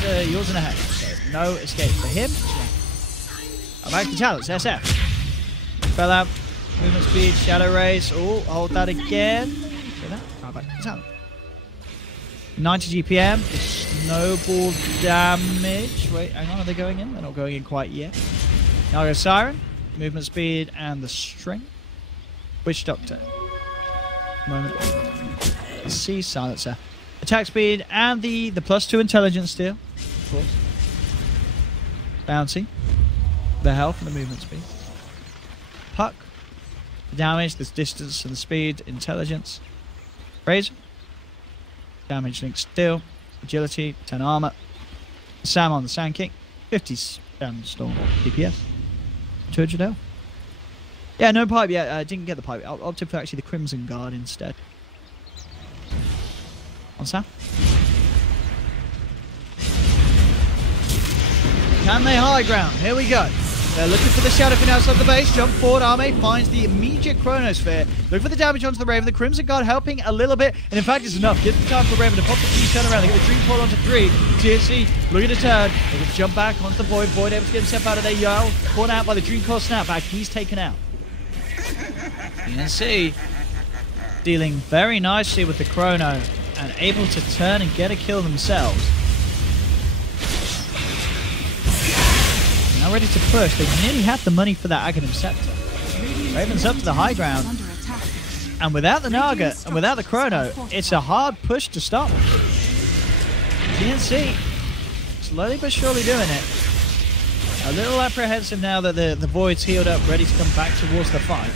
There's a yours and a head. So no escape for him. Back to talents, SF. Fell out. Movement speed, shadow rays. Oh, hold that again. See that? Right, back to talent. 90 GPM, snowball damage. Wait, hang on, are they going in? They're not going in quite yet. Now go Siren, movement speed, and the strength. Witch Doctor. Moment. C silencer. Attack speed and the +2 intelligence steal, of course. Bouncy. The health and the movement speed. Puck. The damage, the distance and the speed, intelligence. Razor. Damage link steel, agility, 10 armor. Sam on the Sand King, 50 Sandstorm DPS, 200 health. Yeah, no pipe yet. I didn't get the pipe. I'll opted for actually the Crimson Guard instead. On Sam. Can they high ground? Here we go. They're looking for the shadow fin outside the base. Jump forward. Arme finds the immediate Chronosphere. Look for the damage onto the Raven. The Crimson Guard helping a little bit. And in fact, it's enough. Get the time for Raven to pop the key turn around. They get the Dream Coil onto 3. TNC looking to turn. They can jump back onto the Void. Void able to get himself out of there. Yao caught out by the Dream Coil snapback. He's taken out. TNC dealing very nicely with the chrono and able to turn and get a kill themselves. Now ready to push. They nearly have the money for that Aghanim Scepter. Raven's up to the high ground. And without the Naga and without the chrono, it's a hard push to start with. TNC slowly but surely doing it. A little apprehensive now that the Void's healed up, ready to come back towards the fight.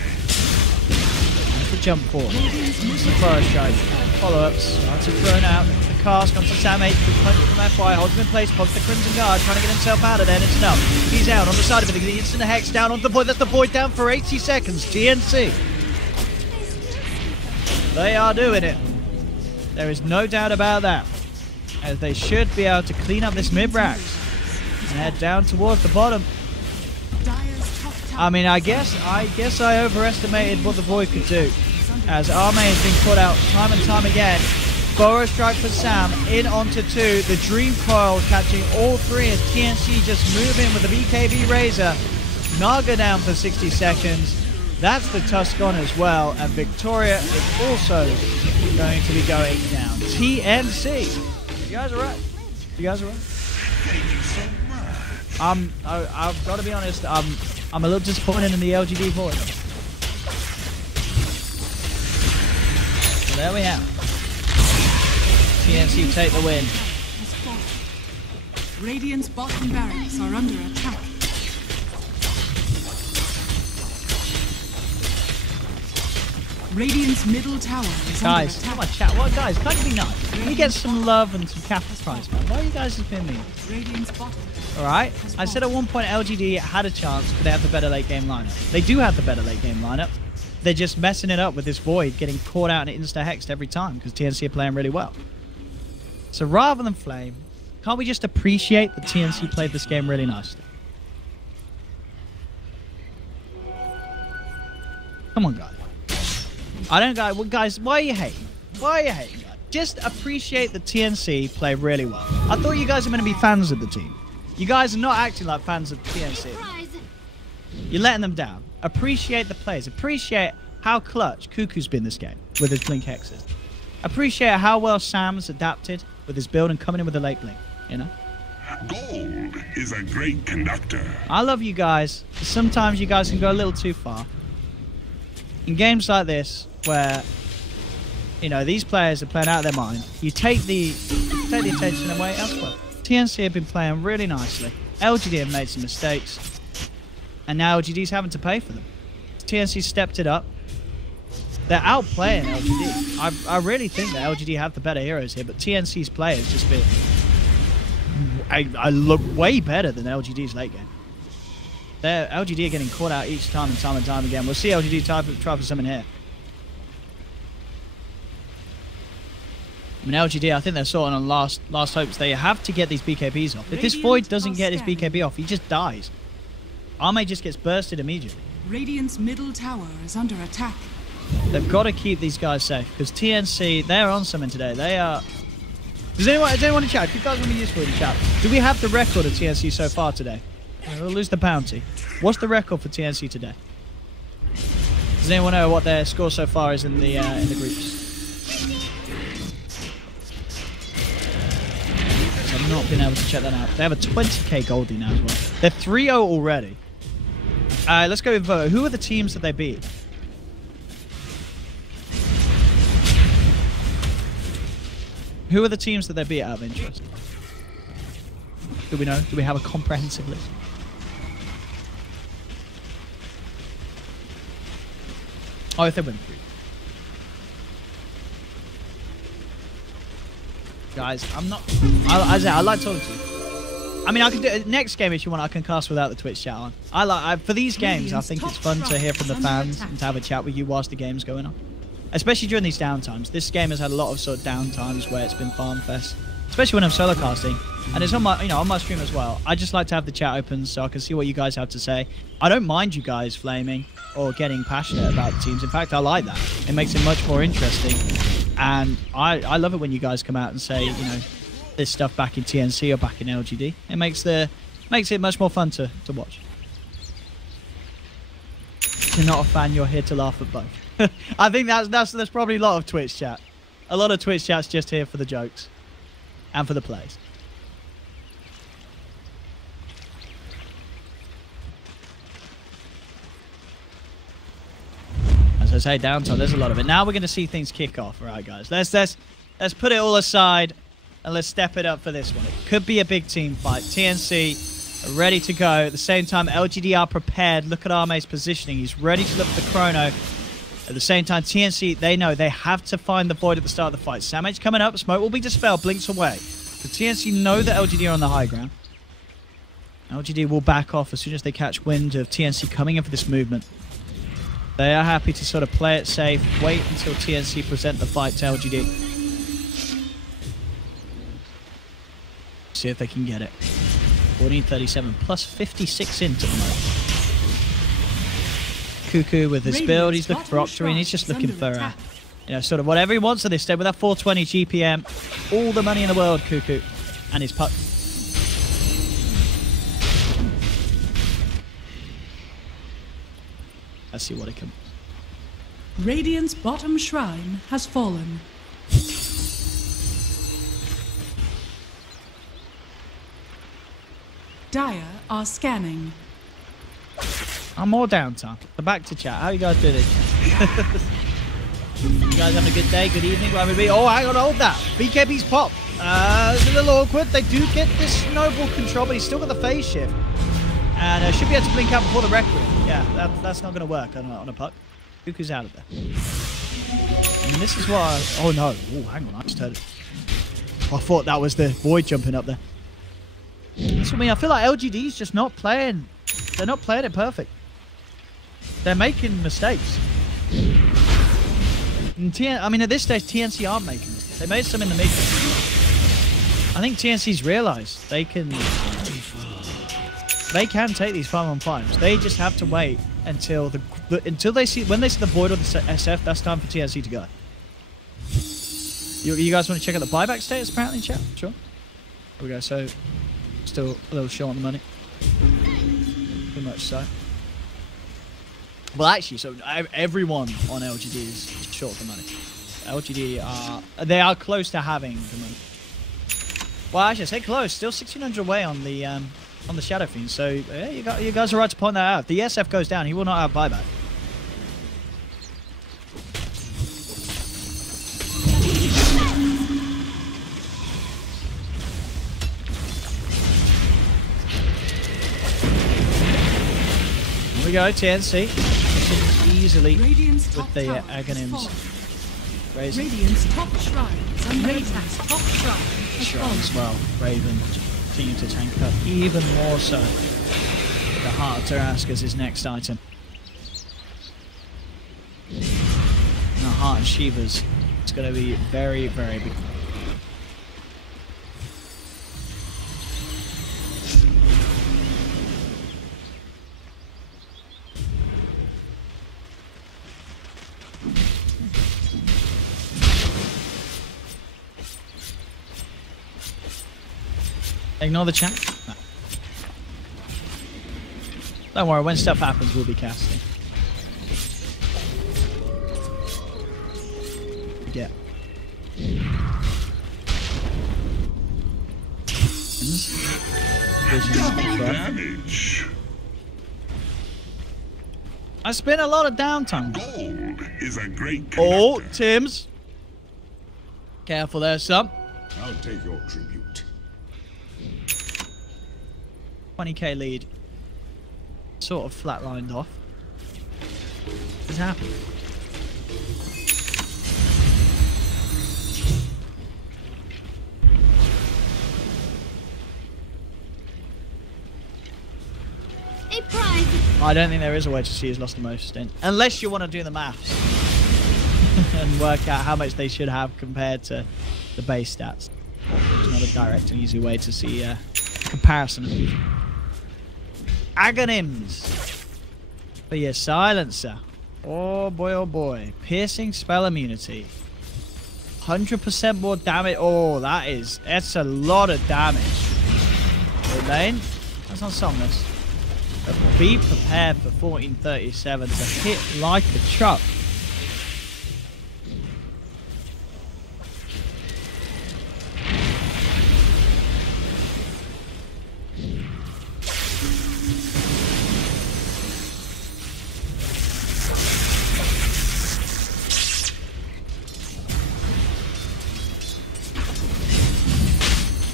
There's the jump forward. It's the Forest Strike. Follow-ups. Archer thrown out. The cast onto Sam H. Quick punch from FY. Holds him in place. Pops the Crimson Guard. Trying to get himself out of there. And it's enough. He's out on the side of it. The instant Hex down onto the Void. That's the Void down for 80 seconds. TNC. They are doing it. There is no doubt about that. As they should be able to clean up this mid-racks and head down towards the bottom. I mean, I guess I overestimated what the Void could do. As Arme has been put out time and time again. Forest Strike for Sam, in onto 2. The Dream Coil catching all 3 as TNC just move in with the BKB Razor. Naga down for 60 seconds. That's the Tuscan as well. And Victoria is also going to be going down. TNC. You guys are right. You guys are right. I've got to be honest, I'm a little disappointed in the LGD Void. So there we have. TNC take the win. Radiant's bottom barracks are under attack. Radiant's middle tower is Guys, under attack. come on, chat. What, guys? Can't you be nice? Can we get some love and some capital prize, man? Why are you guys just being mean? Radiant's bottom Alright? I said at one point LGD had a chance, but they have the better late game lineup. They do have the better late game lineup. They're just messing it up with this Void, getting caught out and insta-hexed every time, because TNC are playing really well. So rather than flame, can't we just appreciate that TNC played this game really nicely? Come on, guys. Guys, why are you hating? Why are you hating, guys? Just appreciate that TNC play really well. I thought you guys were going to be fans of the team. You guys are not acting like fans of TNC. You're letting them down. Appreciate the plays. Appreciate how clutch Cuckoo's been this game with his blink hexes. Appreciate how well Sam's adapted with his build and coming in with the late blink, you know? Gold is a great conductor. I love you guys. Sometimes you guys can go a little too far. In games like this, where, you know, these players are playing out of their mind, you take the attention away elsewhere. TNC have been playing really nicely. LGD have made some mistakes. And now LGD's having to pay for them. TNC stepped it up. They're outplaying LGD. I really think that LGD have the better heroes here, but TNC's play has just been... I look way better than LGD's late game. LGD are getting caught out each time and time again. We'll see LGD try for something here. I mean, LGD, I think they're sort of on last hopes. They have to get these BKBs off. If this Void doesn't get his BKB off, he just dies. Arme just gets bursted immediately. Radiant's middle tower is under attack. They've got to keep these guys safe because TNC, they're on something today. They are... Does anyone in chat? If you guys want to be useful in chat, do we have the record of TNC so far today? We'll lose the bounty. What's the record for TNC today? Does anyone know what their score so far is in the groups? So I've not been able to check that out. They have a 20k Goldie now as well. They're 3-0 already. Let's go with Vote. Who are the teams that they beat? Who are the teams that they beat out of interest? Do we know? Do we have a comprehensive list? Oh, if they win 3. Guys, I'm not... I like talking to you. I mean, I can do next game if you want. I can cast without the Twitch chat on. For these games, I think it's fun to hear from the fans and to have a chat with you whilst the game's going on. Especially during these downtimes. This game has had a lot of sort of downtimes where it's been farm fest. Especially when I'm solo casting. And it's on my, on my stream as well. I just like to have the chat open so I can see what you guys have to say. I don't mind you guys flaming or getting passionate about the teams. In fact, I like that. It makes it much more interesting. And I love it when you guys come out and say, this stuff back in TNC or back in LGD. It makes it much more fun to watch. If you're not a fan, you're here to laugh at both. I think that's probably a lot of Twitch chat. A lot of Twitch chat's just here for the jokes and for the plays. As I say, downtime, there's a lot of it. Now we're going to see things kick off. All right, guys. Let's put it all aside and let's step it up for this one. It could be a big team fight. TNC are ready to go. At the same time, LGD are prepared. Look at Arme's positioning. He's ready to look for the chrono. At the same time, TNC, they know they have to find the Void at the start of the fight. Samage coming up. Smoke will be dispelled. Blinks away. The TNC know that LGD are on the high ground. LGD will back off as soon as they catch wind of TNC coming in for this movement. They are happy to sort of play it safe, wait until TNC present the fight to LGD. See if they can get it. 1437 plus 56 into the moment. Cuckoo with his build, he's looking for Octarine, he's just looking for, you know, sort of whatever he wants at this stage with that 420 GPM. All the money in the world, Cuckoo. And his puck. Let's see what it can. Radiant's bottom shrine has fallen. Dire are scanning. I'm more downtime. So back to chat. How you guys doing? You guys having a good day, good evening? Oh, hang on, hold that. BKB's pop. It's a little awkward. They do get this snowball control, but he's still got the phase shift. And should be able to blink out before the Requiem. Yeah, that's not going to work on a puck. Cuckoo's out of there. And this is what oh no. Oh, hang on. I just heard it. I thought that was the Void jumping up there. That's what I mean. I feel like LGD's just not playing. They're not playing it perfect. They're making mistakes. And I mean, at this stage, TNC aren't making mistakes. They made some in the mid. I think TNC's realised they can take these 5-on-5s. They just have to wait until until they see when they see the Void or the SF. That's time for TNC to go. You guys want to check out the buyback status? Apparently, in chat. Sure. There we go. So still a little short on the money. Pretty much so. Well, actually, so everyone on LGD is short the money. LGD are close to having the money. Well, actually, I say close. Still 1,600 away on the Shadow Fiend. So yeah, you guys are right to point that out. If the SF goes down, he will not have buyback. Here we go, TNC. Easily with the Aghanims. Radiant's top shrine and Radiant's top shrine as well. Raven continuing to tank up even more so. The Heart of Tarrasque is his next item. And the Heart of Shiva's. It's going to be very, very big. Ignore the chat. No. Don't worry, when stuff happens, we'll be casting. Yeah. Damage. I spent a lot of downtime. Gold is a great connector. Oh, Tim's. Careful there, son. I'll take your tribute. 20k lead. Sort of flatlined off. What's happened? A prize. I don't think there is a way to see who's lost the most stint. Unless you want to do the maths. And work out how much they should have compared to the base stats. It's not a direct and easy way to see a comparison of these. Aghanims. But yeah, Silencer. Oh boy, oh boy. Piercing spell immunity. 100% more damage. Oh, that's a lot of damage. Lane. That's not Somnus. But be prepared for 1437 to hit like a truck.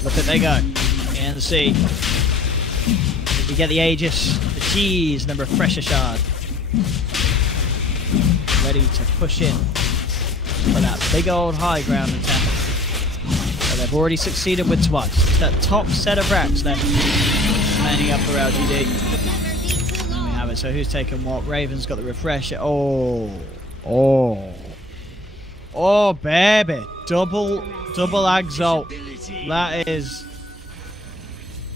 Look at they go. TNC. We get the Aegis, the cheese, and the refresher shard. Ready to push in for that big old high ground attack. But they've already succeeded with twice. It's that top set of racks left standing up for LGD. There we have it. So who's taking what? Raven's got the refresher. Oh, baby. Double exalt.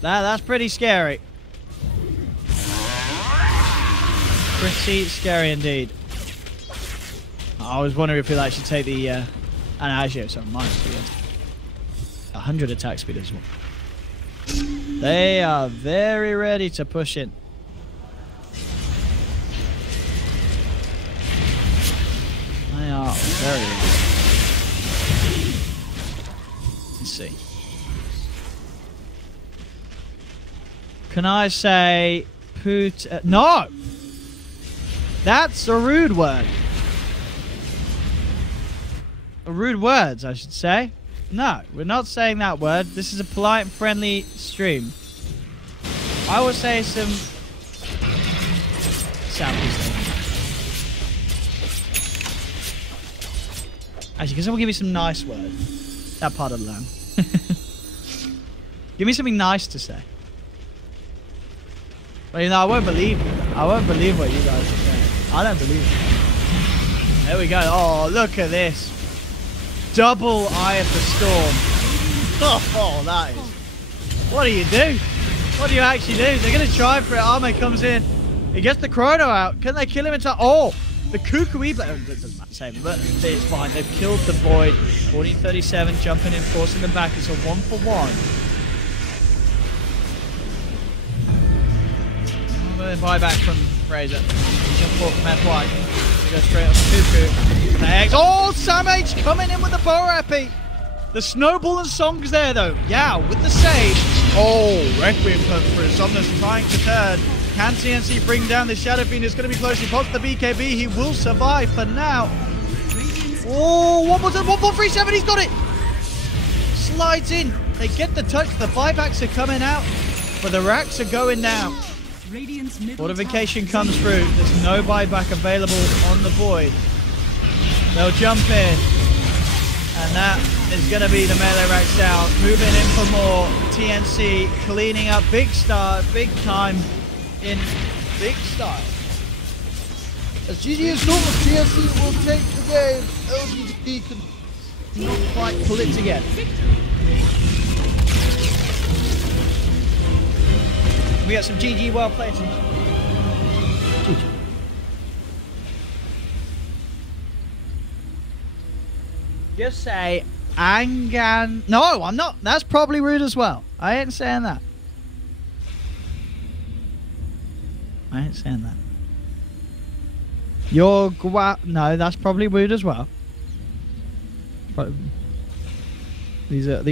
That's pretty scary. Pretty scary indeed. I was wondering if he'll actually take the Anagio, so minus 100 attack speed as well. They are very ready to push in. They are very ready. Let's see. Can I say no! That's a rude word. Rude words, I should say. No, we're not saying that word. This is a polite and friendly stream. I will say some Southeast things. Actually, can someone give me some nice words? That part of the land. Give me something nice to say. Well, you know, I won't believe what you guys are saying. I don't believe it. There we go. Oh, look at this. Double Eye of the Storm. Oh, that is... What do you do? What do you actually do? They're going to try for it. Arme comes in. He gets the Chrono out. Can they kill him in time? Oh, the Kukui... That doesn't matter, same, but it's fine. They've killed the Void. 1437 jumping in, forcing them back. It's a 1-for-1. Buyback from Fraser. Jump ball from FY. He goes straight up to Cuckoo. Thanks. Oh, Sam H coming in with the bow epi. The snowball and songs there though. Yeah, with the save. Oh, Requiem comes through. Somnus trying to turn. Can TNC bring down the Shadow Fiend? It's going to be close. He pops the BKB. He will survive for now. Oh, 1-4-3-7. He's got it. Slides in. They get the touch. The buybacks are coming out. But the racks are going now. Fortification comes through. There's no buyback available on the Void. They'll jump in. And that is going to be the melee racks down. Moving in for more. TNC cleaning up big start, big time in big style. As GG is normal, TNC will take the game. LGD can not quite pull it together. We got some GG well played. GG. Just say Angan. No, I'm not. That's probably rude as well. I ain't saying that. I ain't saying that. No, that's probably rude as well. These are